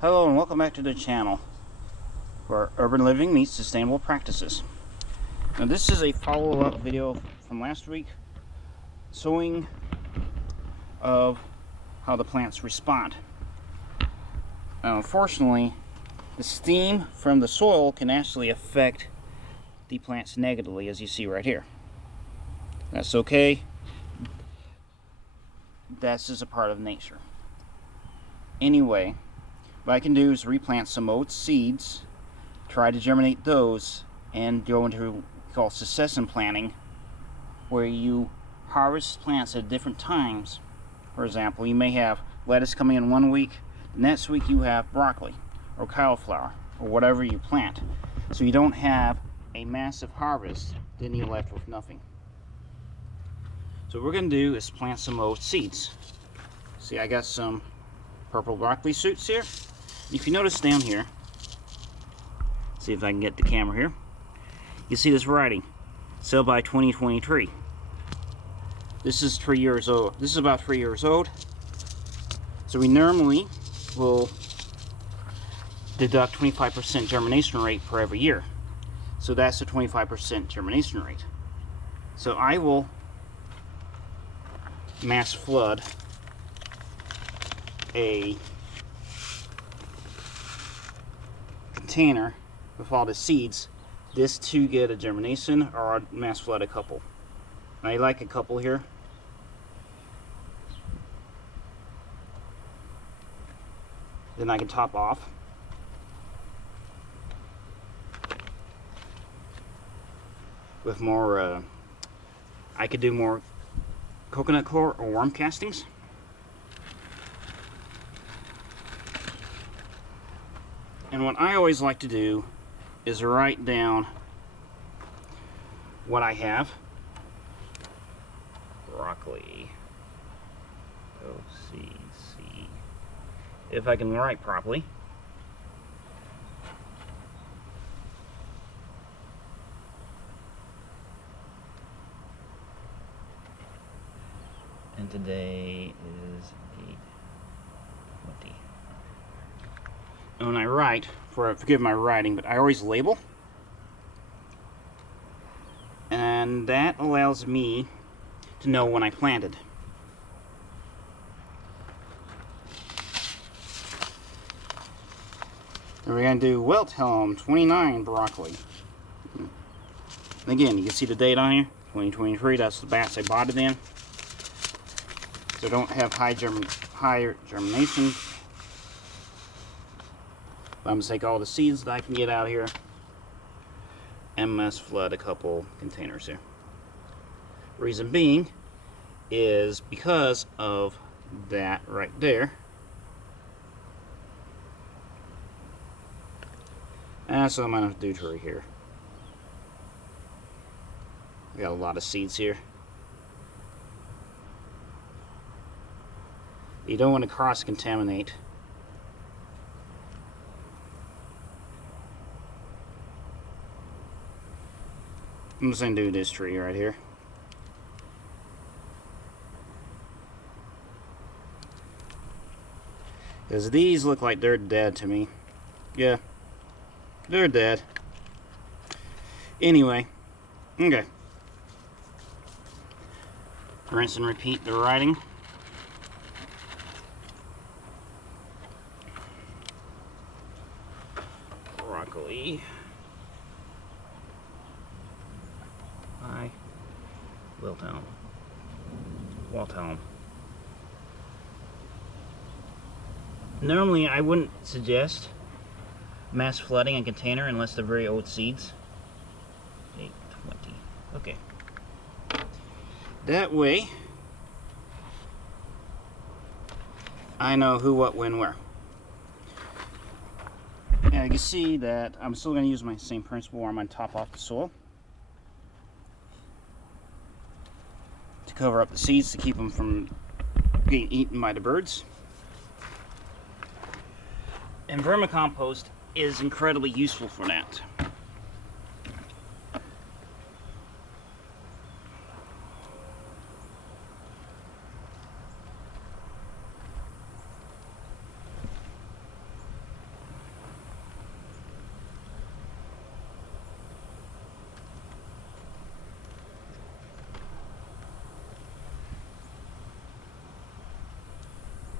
Hello and welcome back to the channel where urban living meets sustainable practices. Now this is a follow-up video from last week showing of how the plants respond. Now unfortunately, the steam from the soil can actually affect the plants negatively, as you see right here. That's okay. That's just a part of nature. Anyway, what I can do is replant some oat seeds, try to germinate those, and go into what we call succession planting, where you harvest plants at different times. For example, you may have lettuce coming in one week, the next week you have broccoli or cauliflower or whatever you plant. So you don't have a massive harvest, then you're left with nothing. So what we're going to do is plant some oat seeds. See, I got some purple broccoli shoots here. If you notice down here, see if I can get the camera here, you see this writing, sell by 2023. This is 3 years old. This is about 3 years old. So we normally will deduct 25% germination rate per every year. So that's a 25% germination rate. So I will mass flood a container with all the seeds, this to get a germination, or I'll mass flood a couple. I like a couple here. Then I can top off. With more, I could do more coconut coir or worm castings. And what I always like to do is write down what I have. Broccoli. O-C-C. If I can write properly. And today is 8/20. When I write, forgive my writing, but I always label. And that allows me to know when I planted. And we're going to do Wilthelm 29 broccoli. And again, you can see the date on here, 2023. That's the batch I bought it in. So I don't have higher germination. I'm going to take all the seeds that I can get out here and mass flood a couple containers here. Reason being is because of that right there. And that's what I'm going to do to her here. We got a lot of seeds here. You don't want to cross-contaminate. I'm just going to do this tree right here. Because these look like they're dead to me. Yeah, they're dead. Anyway, okay. Rinse and repeat the writing. Broccoli. Hi. Wilthelm. Normally, I wouldn't suggest mass flooding a container unless they're very old seeds. 8/20. Okay. That way, I know who, what, when, where. And you can see that I'm still going to use my same principle where I'm going to top off the soil to cover up the seeds to keep them from being eaten by the birds. And vermicompost is incredibly useful for that.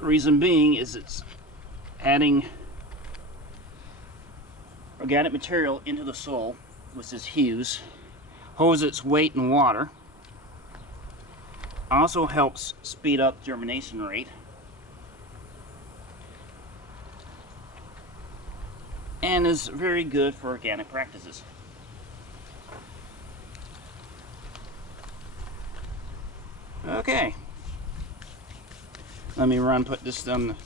Reason being is it's adding organic material into the soil, which is hues, holds its weight in water, also helps speed up germination rate, and is very good for organic practices. Okay, let me put this down,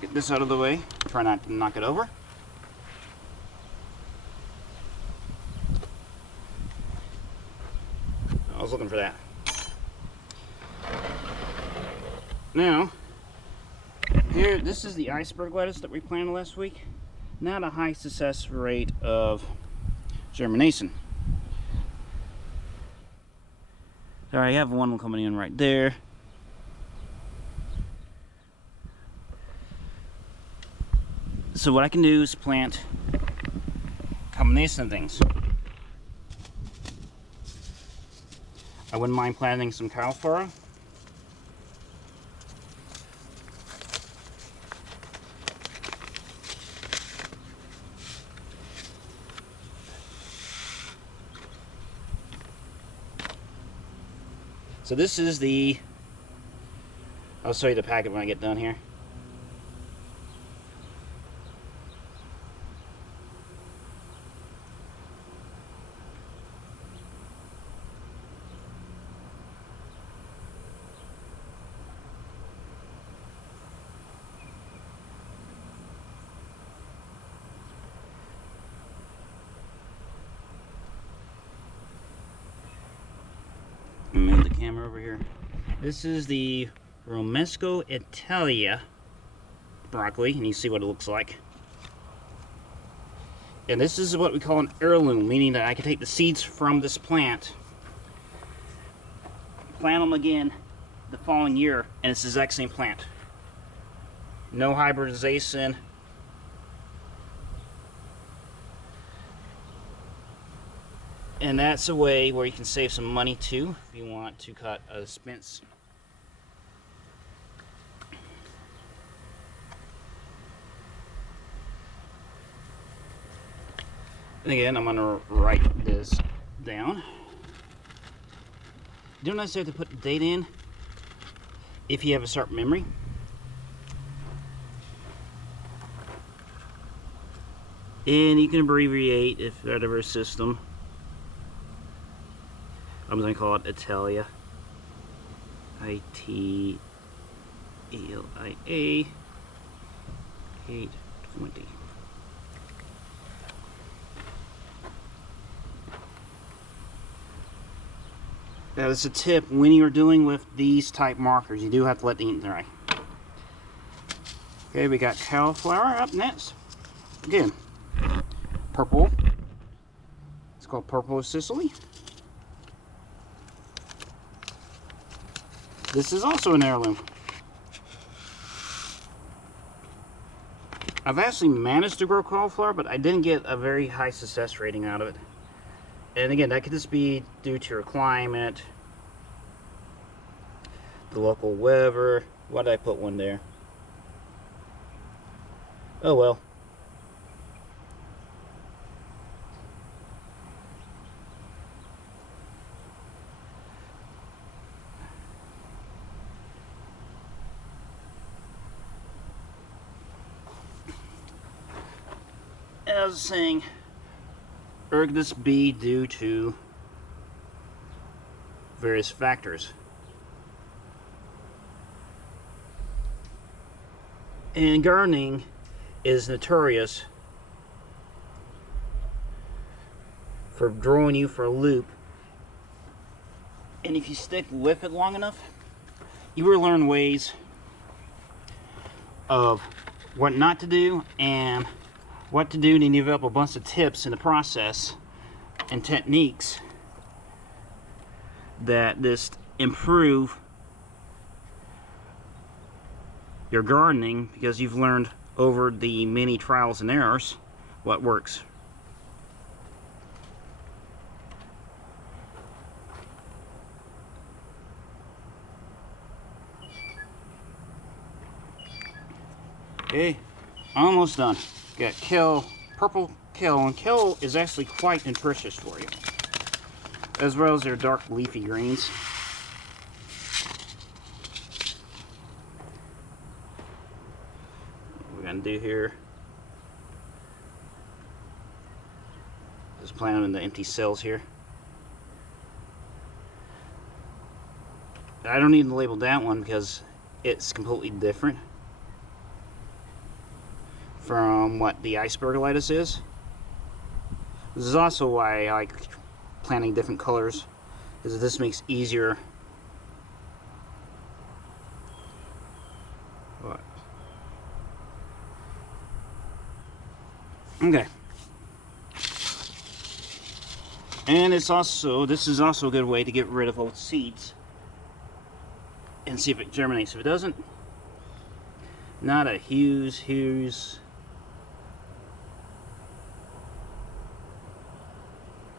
get this out of the way, try not to knock it over. I was looking for that. Now, here, this is the iceberg lettuce that we planted last week. Not a high success rate of germination. There, I have one coming in right there. So what I can do is plant a combination of things. I wouldn't mind planting some cauliflower. So this is the, I'll show you the packet when I get done here. Move the camera over here. This is the Romesco Italia broccoli, and you see what it looks like. And this is what we call an heirloom, meaning that I can take the seeds from this plant, plant them again the following year, and it's the exact same plant. No hybridization. And that's a way where you can save some money too, if you want to cut a expense. And again, I'm going to write this down. You don't necessarily have to put the date in if you have a sharp memory. And you can abbreviate if whatever system. I'm going to call it Italia. Italia 820. Now, this is a tip when you're doing with these type markers. You do have to let the ink dry. Okay, we got cauliflower up next. Again, purple. It's called Purple Sicily. This is also an heirloom. I've actually managed to grow cauliflower, but I didn't get a very high success rating out of it. And again, that could just be due to your climate, the local weather. Why did I put one there? Oh well. As I was saying, or could this be due to various factors? And gardening is notorious for throwing you for a loop. And if you stick with it long enough, you will learn ways of what not to do and what to do, and you develop a bunch of tips in the process and techniques that just improve your gardening, because you've learned over the many trials and errors what works. Okay, almost done. Got kale, purple kale, and kale is actually quite nutritious for you, as well as their dark leafy greens. What we're gonna do here is plant them in the empty cells here. I don't need to label that one because it's completely different from what the iceberg lettuce is. This is also why I like planting different colors, because this makes easier. What? Okay. And this is also a good way to get rid of old seeds and see if it germinates. If it doesn't, not a huge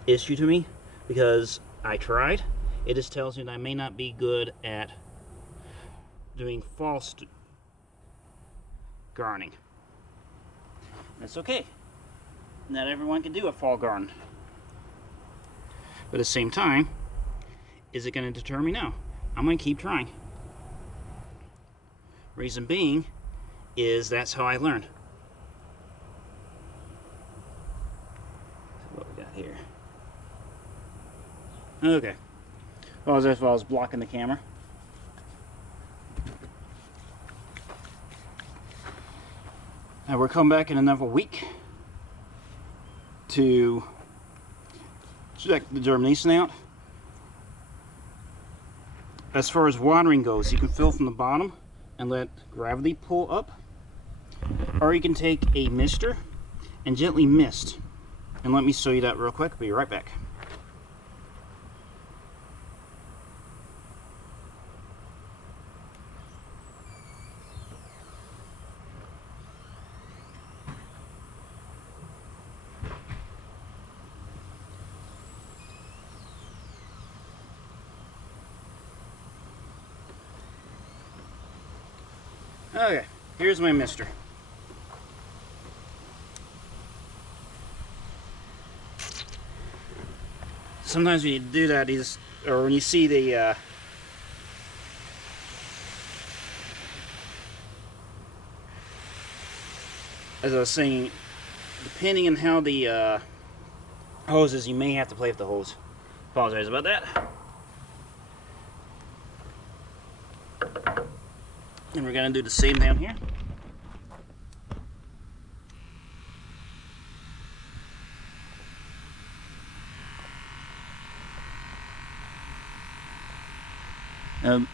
issue to me, because I tried. It just tells me that I may not be good at doing false gardening. That's okay. Not everyone can do a fall garden. But at the same time, is it going to deter me? No. I'm going to keep trying. Reason being is that's how I learned. So what we got here? Okay. Well, as if I was blocking the camera. Now we're coming back in another week to check the germination out. As far as watering goes, you can fill from the bottom and let gravity pull up, or you can take a mister and gently mist. And let me show you that real quick. I'll be right back. Okay, here's my mister. Sometimes when you do that, or when you see the as I was saying, depending on how the hose is, you may have to play with the hose. Apologize about that. And we're going to do the same down here.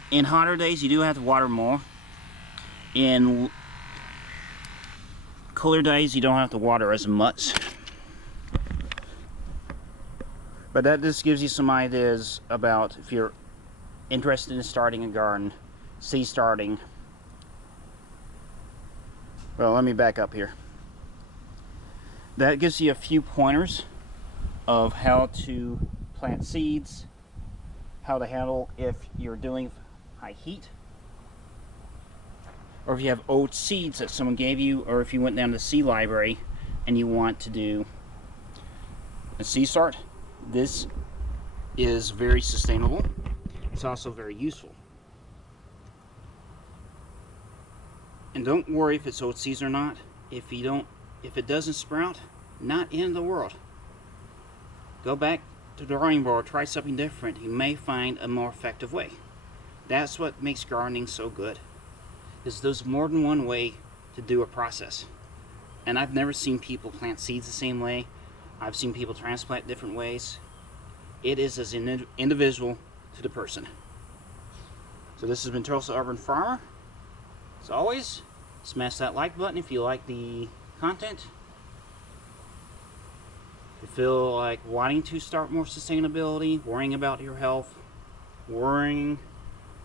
In hotter days, you do have to water more. In cooler days, you don't have to water as much. But that just gives you some ideas about if you're interested in starting a garden, seed starting. Well, let me back up here. That gives you a few pointers of how to plant seeds, how to handle if you're doing high heat, or if you have old seeds that someone gave you, or if you went down to the seed library and you want to do a seed start. This is very sustainable. It's also very useful. And don't worry if it's old seeds or not. If it doesn't sprout, not in the world. Go back to the drawing board, try something different. You may find a more effective way. That's what makes gardening so good. Is there's more than one way to do a process. And I've never seen people plant seeds the same way. I've seen people transplant different ways. It is as individual to the person. So this has been Tulsa Urban Farmer. As always, smash that like button if you like the content. If you feel like wanting to start more sustainability, worrying about your health, worrying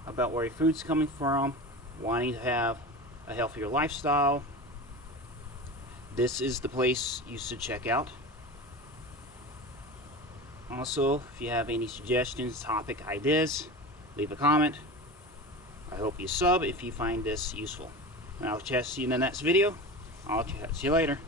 about where your food's coming from, wanting to have a healthier lifestyle, this is the place you should check out. Also, if you have any suggestions, topic ideas, leave a comment. I hope you sub if you find this useful. And I'll see you in the next video. I'll see you later.